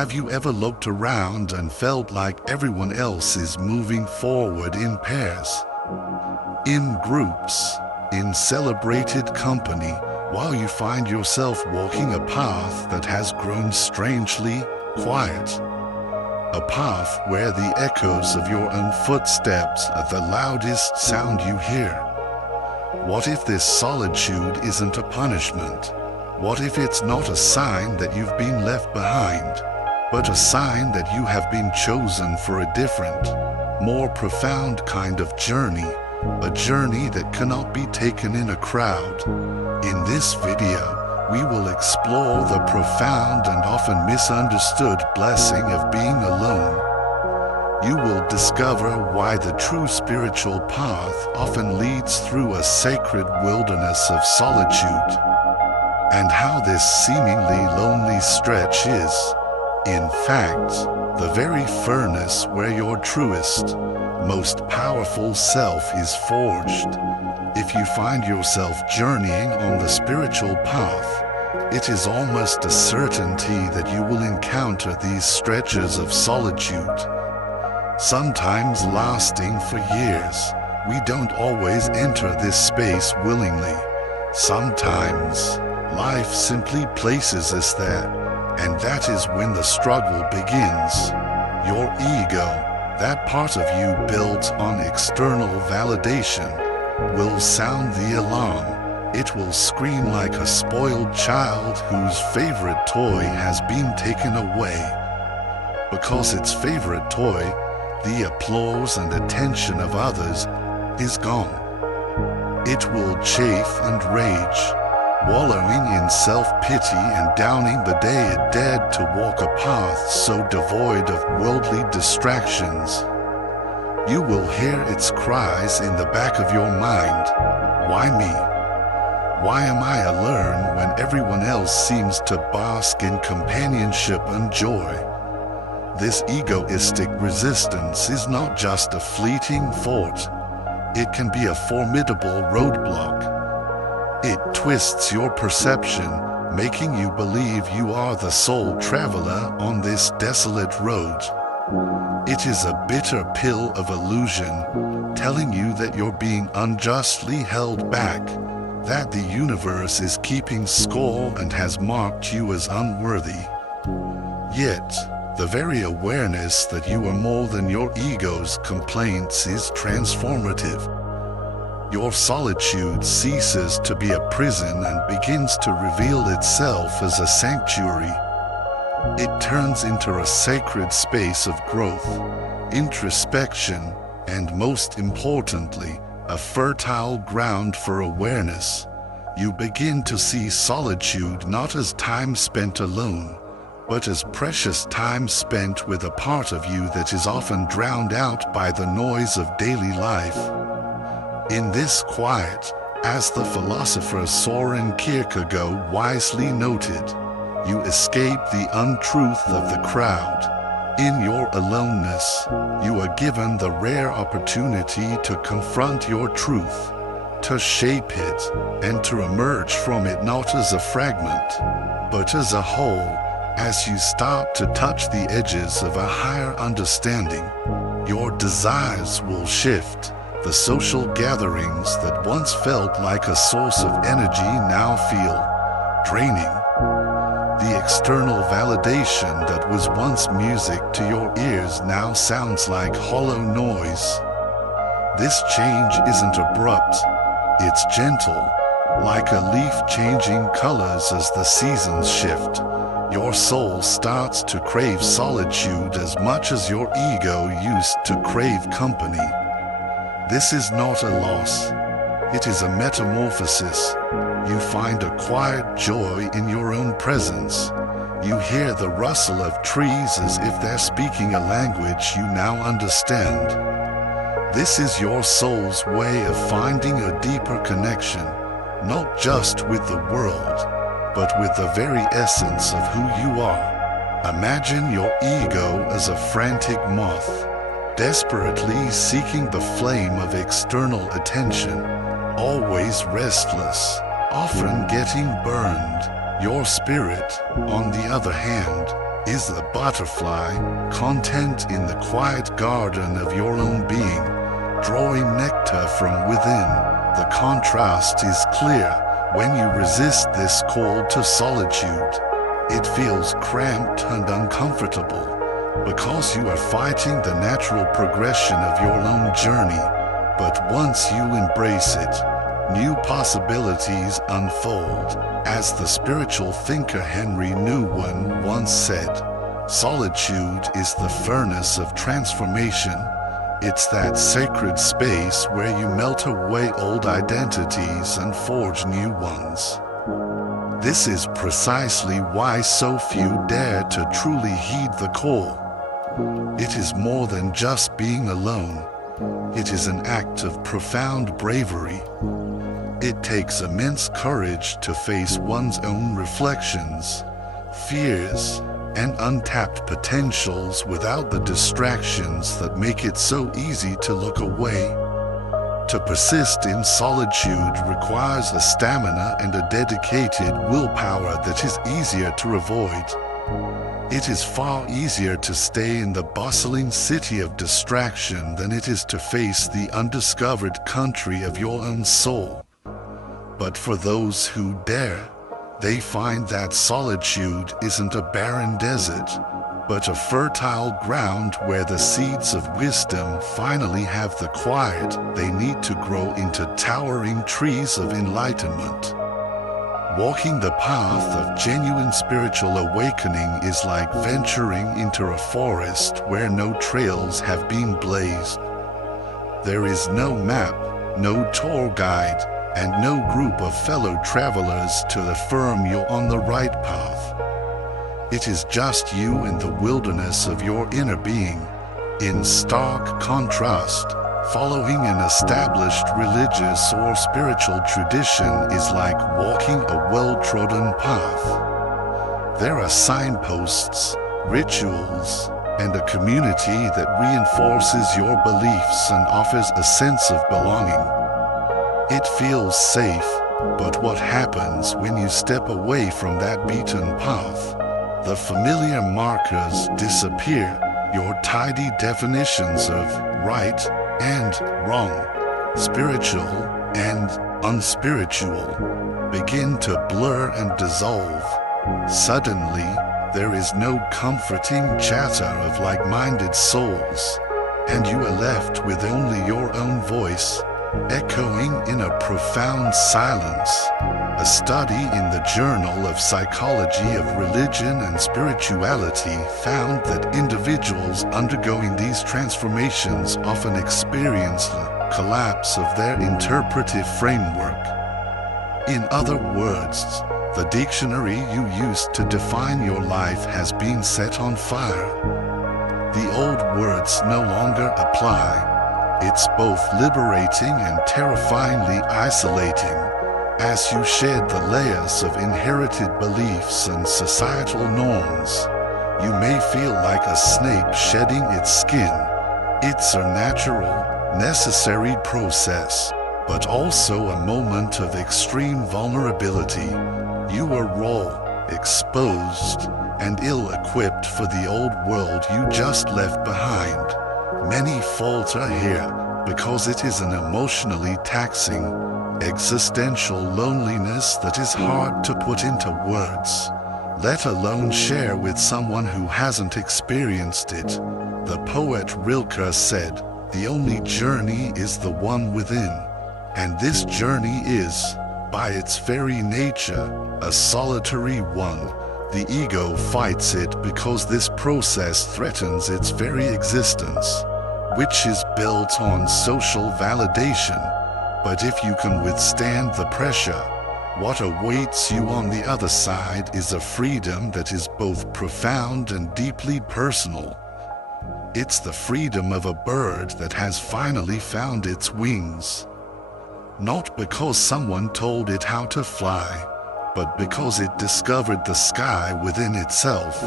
Have you ever looked around and felt like everyone else is moving forward in pairs, in groups, in celebrated company, while you find yourself walking a path that has grown strangely quiet? A path where the echoes of your own footsteps are the loudest sound you hear. What if this solitude isn't a punishment? What if it's not a sign that you've been left behind, but a sign that you have been chosen for a different, more profound kind of journey, a journey that cannot be taken in a crowd? In this video, we will explore the profound and often misunderstood blessing of being alone. You will discover why the true spiritual path often leads through a sacred wilderness of solitude, and how this seemingly lonely stretch is, in fact, the very furnace where your truest, most powerful self is forged. If you find yourself journeying on the spiritual path, it is almost a certainty that you will encounter these stretches of solitude, sometimes lasting for years. We don't always enter this space willingly. Sometimes, life simply places us there, and that is when the struggle begins. Your ego, that part of you built on external validation, will sound the alarm. It will scream like a spoiled child whose favorite toy has been taken away. Because its favorite toy, the applause and attention of others, is gone. It will chafe and rage, wallowing in self-pity and downing the day it dared to walk a path so devoid of worldly distractions. You will hear its cries in the back of your mind. Why me? Why am I alone when everyone else seems to bask in companionship and joy? This egoistic resistance is not just a fleeting thought. It can be a formidable roadblock. It twists your perception, making you believe you are the sole traveler on this desolate road. It is a bitter pill of illusion, telling you that you're being unjustly held back, that the universe is keeping score and has marked you as unworthy. Yet, the very awareness that you are more than your ego's complaints is transformative. Your solitude ceases to be a prison and begins to reveal itself as a sanctuary. It turns into a sacred space of growth, introspection, and most importantly, a fertile ground for awareness. You begin to see solitude not as time spent alone, but as precious time spent with a part of you that is often drowned out by the noise of daily life. In this quiet, as the philosopher Soren Kierkegaard wisely noted, you escape the untruth of the crowd. In your aloneness, you are given the rare opportunity to confront your truth, to shape it, and to emerge from it not as a fragment, but as a whole. As you start to touch the edges of a higher understanding, your desires will shift. The social gatherings that once felt like a source of energy now feel draining. The external validation that was once music to your ears now sounds like hollow noise. This change isn't abrupt, it's gentle, like a leaf changing colors as the seasons shift. Your soul starts to crave solitude as much as your ego used to crave company. This is not a loss, it is a metamorphosis. You find a quiet joy in your own presence. You hear the rustle of trees as if they're speaking a language you now understand. This is your soul's way of finding a deeper connection, not just with the world, but with the very essence of who you are. Imagine your ego as a frantic moth, desperately seeking the flame of external attention, always restless, often getting burned. Your spirit, on the other hand, is a butterfly, content in the quiet garden of your own being, drawing nectar from within. The contrast is clear when you resist this call to solitude. It feels cramped and uncomfortable because you are fighting the natural progression of your own journey. But once you embrace it, new possibilities unfold. As the spiritual thinker Henry Nouwen once said, solitude is the furnace of transformation. It's that sacred space where you melt away old identities and forge new ones. This is precisely why so few dare to truly heed the call. It is more than just being alone. It is an act of profound bravery. It takes immense courage to face one's own reflections, fears, and untapped potentials without the distractions that make it so easy to look away. To persist in solitude requires a stamina and a dedicated willpower that is easier to avoid. It is far easier to stay in the bustling city of distraction than it is to face the undiscovered country of your own soul. But for those who dare, they find that solitude isn't a barren desert, but a fertile ground where the seeds of wisdom finally have the quiet they need to grow into towering trees of enlightenment. Walking the path of genuine spiritual awakening is like venturing into a forest where no trails have been blazed. There is no map, no tour guide, and no group of fellow travelers to affirm you're on the right path. It is just you in the wilderness of your inner being. In stark contrast, following an established religious or spiritual tradition is like walking a well-trodden path. There are signposts, rituals, and a community that reinforces your beliefs and offers a sense of belonging. It feels safe, but what happens when you step away from that beaten path? The familiar markers disappear. Your tidy definitions of right and wrong, spiritual and unspiritual, begin to blur and dissolve. Suddenly, there is no comforting chatter of like-minded souls, and you are left with only your own voice, echoing in a profound silence. A study in the Journal of Psychology of Religion and Spirituality found that individuals undergoing these transformations often experience the collapse of their interpretive framework. In other words, the dictionary you used to define your life has been set on fire. The old words no longer apply. It's both liberating and terrifyingly isolating. As you shed the layers of inherited beliefs and societal norms, you may feel like a snake shedding its skin. It's a natural, necessary process, but also a moment of extreme vulnerability. You are raw, exposed, and ill-equipped for the old world you just left behind. Many falter here because it is an emotionally taxing, existential loneliness that is hard to put into words, let alone share with someone who hasn't experienced it. The poet Rilke said, "The only journey is the one within," and this journey is, by its very nature, a solitary one. The ego fights it because this process threatens its very existence, which is built on social validation. But if you can withstand the pressure, what awaits you on the other side is a freedom that is both profound and deeply personal. It's the freedom of a bird that has finally found its wings. Not because someone told it how to fly, but because it discovered the sky within itself.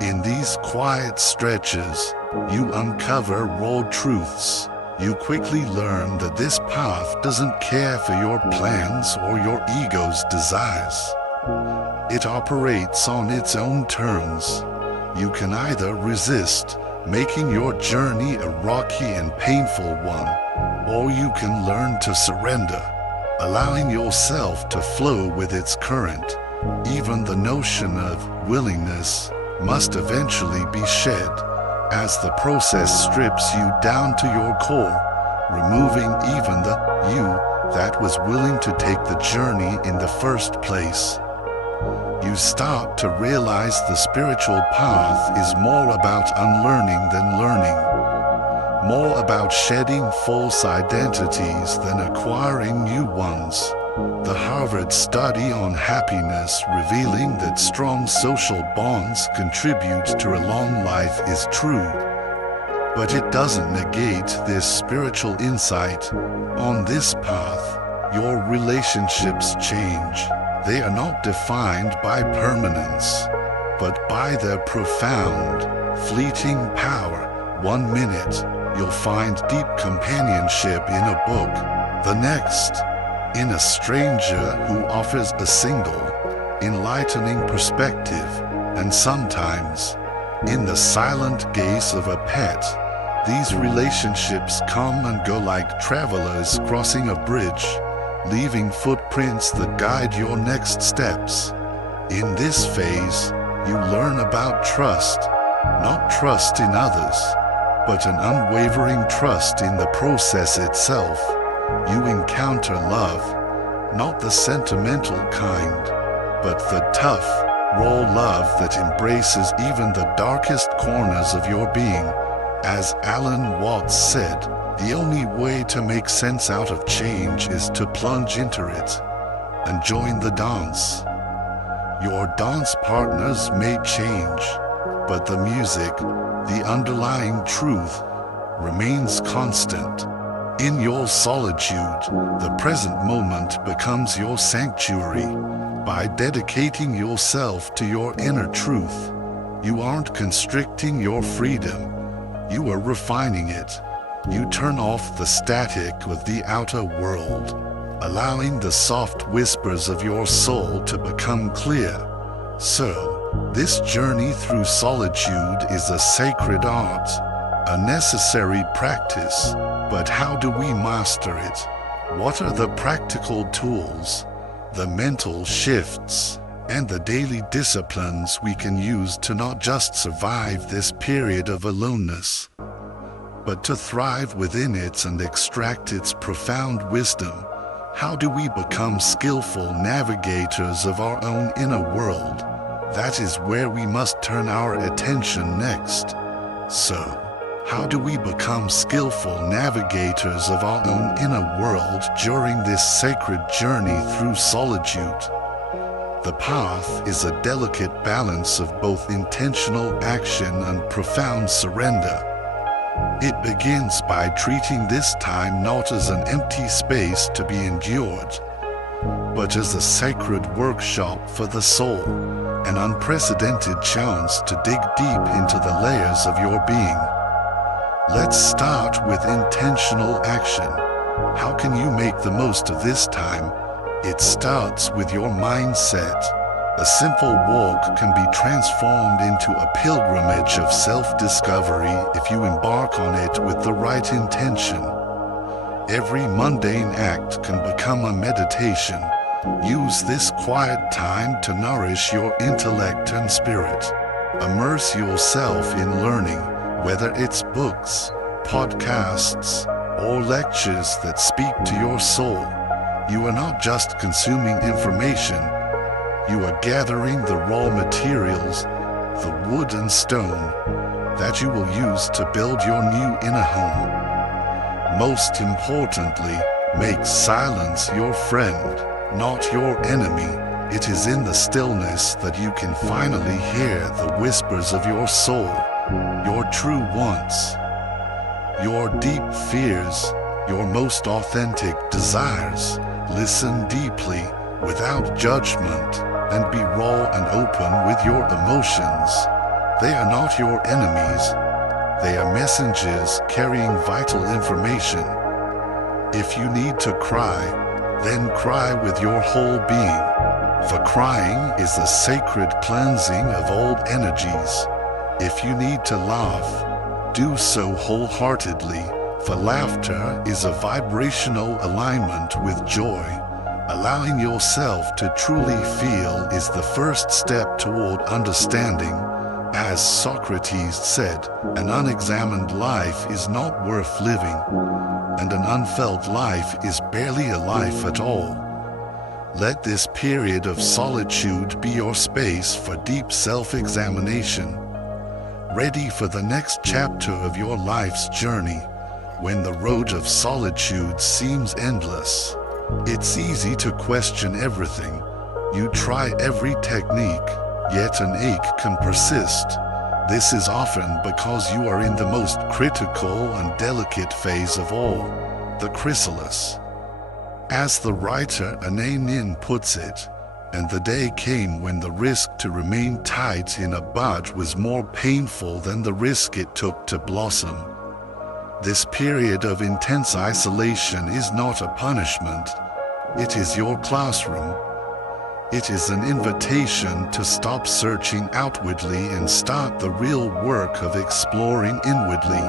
In these quiet stretches, you uncover raw truths. You quickly learn that this path doesn't care for your plans or your ego's desires. It operates on its own terms. You can either resist, making your journey a rocky and painful one, or you can learn to surrender, allowing yourself to flow with its current. Even the notion of willingness must eventually be shed, as the process strips you down to your core, removing even the you that was willing to take the journey in the first place. You start to realize the spiritual path is more about unlearning than learning, more about shedding false identities than acquiring new ones. The Harvard study on happiness revealing that strong social bonds contribute to a long life is true. But it doesn't negate this spiritual insight. On this path, your relationships change. They are not defined by permanence, but by their profound, fleeting power. 1 minute, you'll find deep companionship in a book. The next, in a stranger who offers a single, enlightening perspective. And sometimes, in the silent gaze of a pet. These relationships come and go like travelers crossing a bridge, leaving footprints that guide your next steps. In this phase, you learn about trust, not trust in others, but an unwavering trust in the process itself. You encounter love, not the sentimental kind, but the tough, raw love that embraces even the darkest corners of your being. As Alan Watts said, the only way to make sense out of change is to plunge into it and join the dance. Your dance partners may change, but the music, the underlying truth, remains constant. In your solitude, the present moment becomes your sanctuary. By dedicating yourself to your inner truth, you aren't constricting your freedom. You are refining it. You turn off the static of the outer world, allowing the soft whispers of your soul to become clear. So, this journey through solitude is a sacred art, a necessary practice. But how do we master it? What are the practical tools, the mental shifts, and the daily disciplines we can use to not just survive this period of aloneness, but to thrive within it and extract its profound wisdom? How do we become skillful navigators of our own inner world? That is where we must turn our attention next. So, how do we become skillful navigators of our own inner world during this sacred journey through solitude? The path is a delicate balance of both intentional action and profound surrender. It begins by treating this time not as an empty space to be endured, but as a sacred workshop for the soul, an unprecedented chance to dig deep into the layers of your being. Let's start with intentional action. How can you make the most of this time? It starts with your mindset. A simple walk can be transformed into a pilgrimage of self-discovery if you embark on it with the right intention. Every mundane act can become a meditation. Use this quiet time to nourish your intellect and spirit. Immerse yourself in learning, whether it's books, podcasts, or lectures that speak to your soul. You are not just consuming information, you are gathering the raw materials, the wood and stone, that you will use to build your new inner home. Most importantly, make silence your friend, not your enemy. It is in the stillness that you can finally hear the whispers of your soul, your true wants, your deep fears, your most authentic desires. Listen deeply, without judgment, and be raw and open with your emotions. They are not your enemies. They are messengers carrying vital information. If you need to cry, then cry with your whole being. For crying is a sacred cleansing of old energies. If you need to laugh, do so wholeheartedly, for laughter is a vibrational alignment with joy. Allowing yourself to truly feel is the first step toward understanding. As Socrates said, an unexamined life is not worth living, and an unfelt life is barely a life at all. Let this period of solitude be your space for deep self-examination, ready for the next chapter of your life's journey. When the road of solitude seems endless, it's easy to question everything. You try every technique, yet an ache can persist. This is often because you are in the most critical and delicate phase of all, the chrysalis. As the writer Anaïs Nin puts it, and the day came when the risk to remain tight in a bud was more painful than the risk it took to blossom. This period of intense isolation is not a punishment. It is your classroom. It is an invitation to stop searching outwardly and start the real work of exploring inwardly.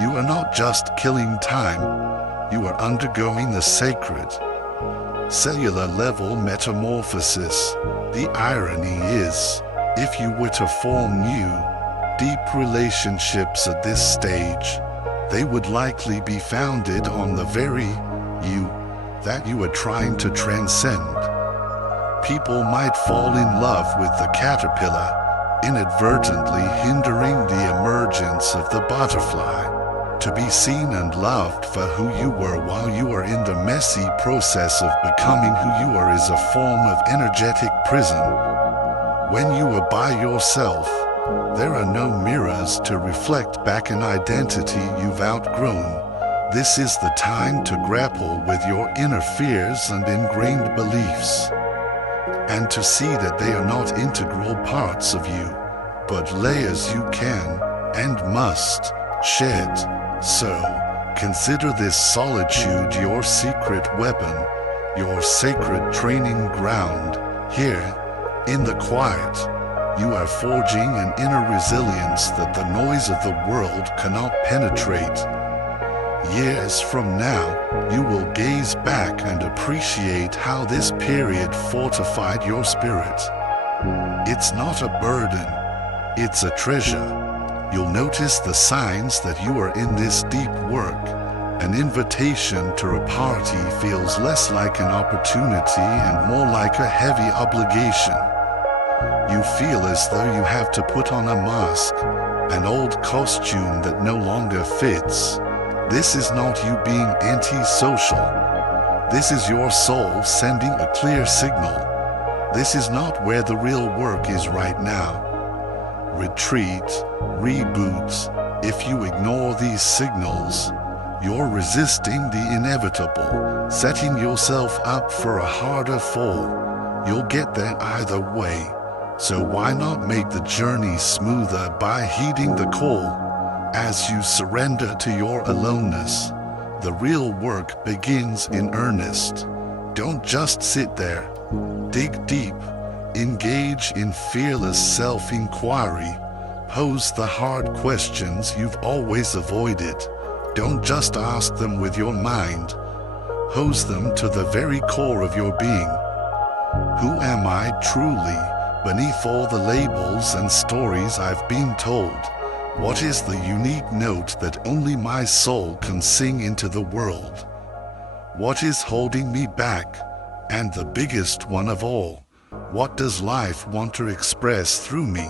You are not just killing time. You are undergoing the sacred, cellular level metamorphosis. The irony is, if you were to form new, deep relationships at this stage, they would likely be founded on the very you that you are trying to transcend. People might fall in love with the caterpillar, inadvertently hindering the emergence of the butterfly. To be seen and loved for who you were while you are in the messy process of becoming who you are is a form of energetic prison. When you are by yourself, there are no mirrors to reflect back an identity you've outgrown. This is the time to grapple with your inner fears and ingrained beliefs, and to see that they are not integral parts of you, but layers you can and must shed. So, consider this solitude your secret weapon, your sacred training ground. Here, in the quiet, you are forging an inner resilience that the noise of the world cannot penetrate. Years from now, you will gaze back and appreciate how this period fortified your spirit. It's not a burden, it's a treasure. You'll notice the signs that you are in this deep work. An invitation to a party feels less like an opportunity and more like a heavy obligation. You feel as though you have to put on a mask, an old costume that no longer fits. This is not you being antisocial. This is your soul sending a clear signal. This is not where the real work is right now. Retreat, reboots. If you ignore these signals, you're resisting the inevitable, setting yourself up for a harder fall. You'll get there either way. So why not make the journey smoother by heeding the call? As you surrender to your aloneness, the real work begins in earnest. Don't just sit there. Dig deep. Engage in fearless self-inquiry. Pose the hard questions you've always avoided. Don't just ask them with your mind. Pose them to the very core of your being. Who am I truly, beneath all the labels and stories I've been told? What is the unique note that only my soul can sing into the world? What is holding me back? And the biggest one of all, what does life want to express through me?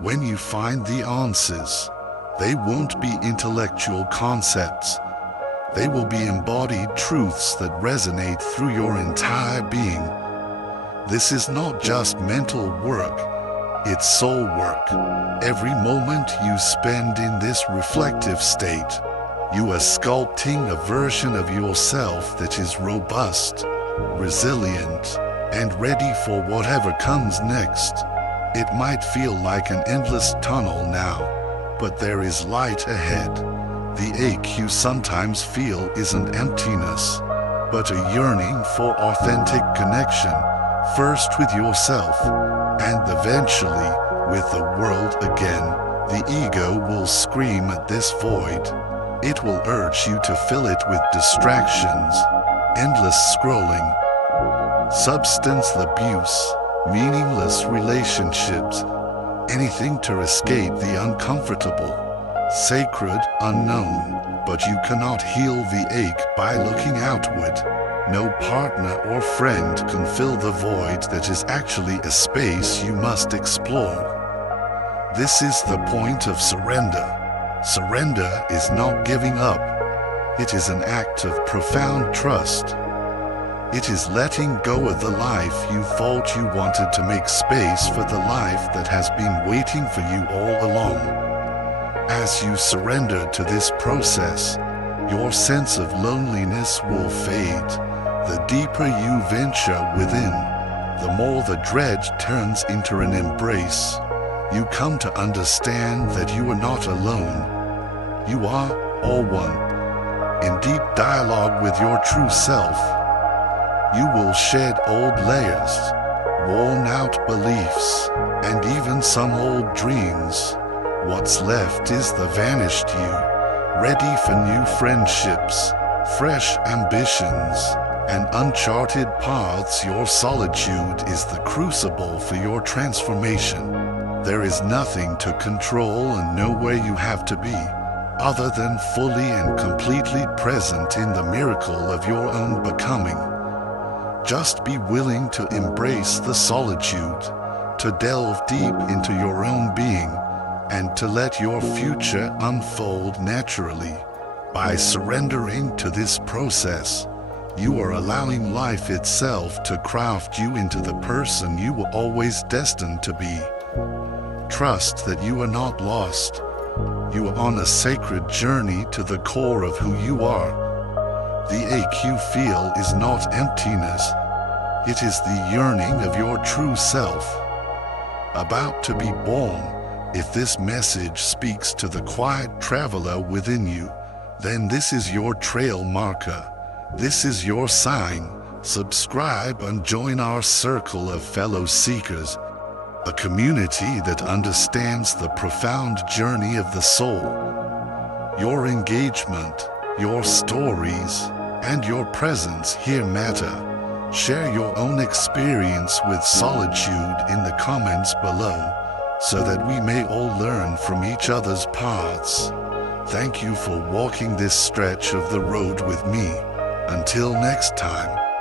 When you find the answers, they won't be intellectual concepts. They will be embodied truths that resonate through your entire being. This is not just mental work, it's soul work. Every moment you spend in this reflective state, you are sculpting a version of yourself that is robust, resilient, and ready for whatever comes next. It might feel like an endless tunnel now, but there is light ahead. The ache you sometimes feel isn't emptiness, but a yearning for authentic connection, first with yourself, and eventually with the world again, the ego will scream at this void. It will urge you to fill it with distractions, endless scrolling, substance abuse, meaningless relationships, anything to escape the uncomfortable, sacred unknown. But you cannot heal the ache by looking outward. No partner or friend can fill the void that is actually a space you must explore. This is the point of surrender. Surrender is not giving up. It is an act of profound trust. It is letting go of the life you thought you wanted to make space for the life that has been waiting for you all along. As you surrender to this process, your sense of loneliness will fade. The deeper you venture within, the more the dread turns into an embrace. You come to understand that you are not alone. You are all one, in deep dialogue with your true self. You will shed old layers, worn-out beliefs, and even some old dreams. What's left is the vanished you, ready for new friendships, fresh ambitions, and uncharted paths. Your solitude is the crucible for your transformation. There is nothing to control and nowhere you have to be, other than fully and completely present in the miracle of your own becoming. Just be willing to embrace the solitude, to delve deep into your own being, and to let your future unfold naturally. By surrendering to this process, you are allowing life itself to craft you into the person you were always destined to be. Trust that you are not lost. You are on a sacred journey to the core of who you are. The ache you feel is not emptiness. It is the yearning of your true self, about to be born. If this message speaks to the quiet traveler within you, then this is your trail marker. This is your sign. Subscribe and join our circle of fellow seekers, a community that understands the profound journey of the soul. Your engagement, your stories, and your presence here matter. Share your own experience with solitude in the comments below, so that we may all learn from each other's paths. Thank you for walking this stretch of the road with me. Until next time.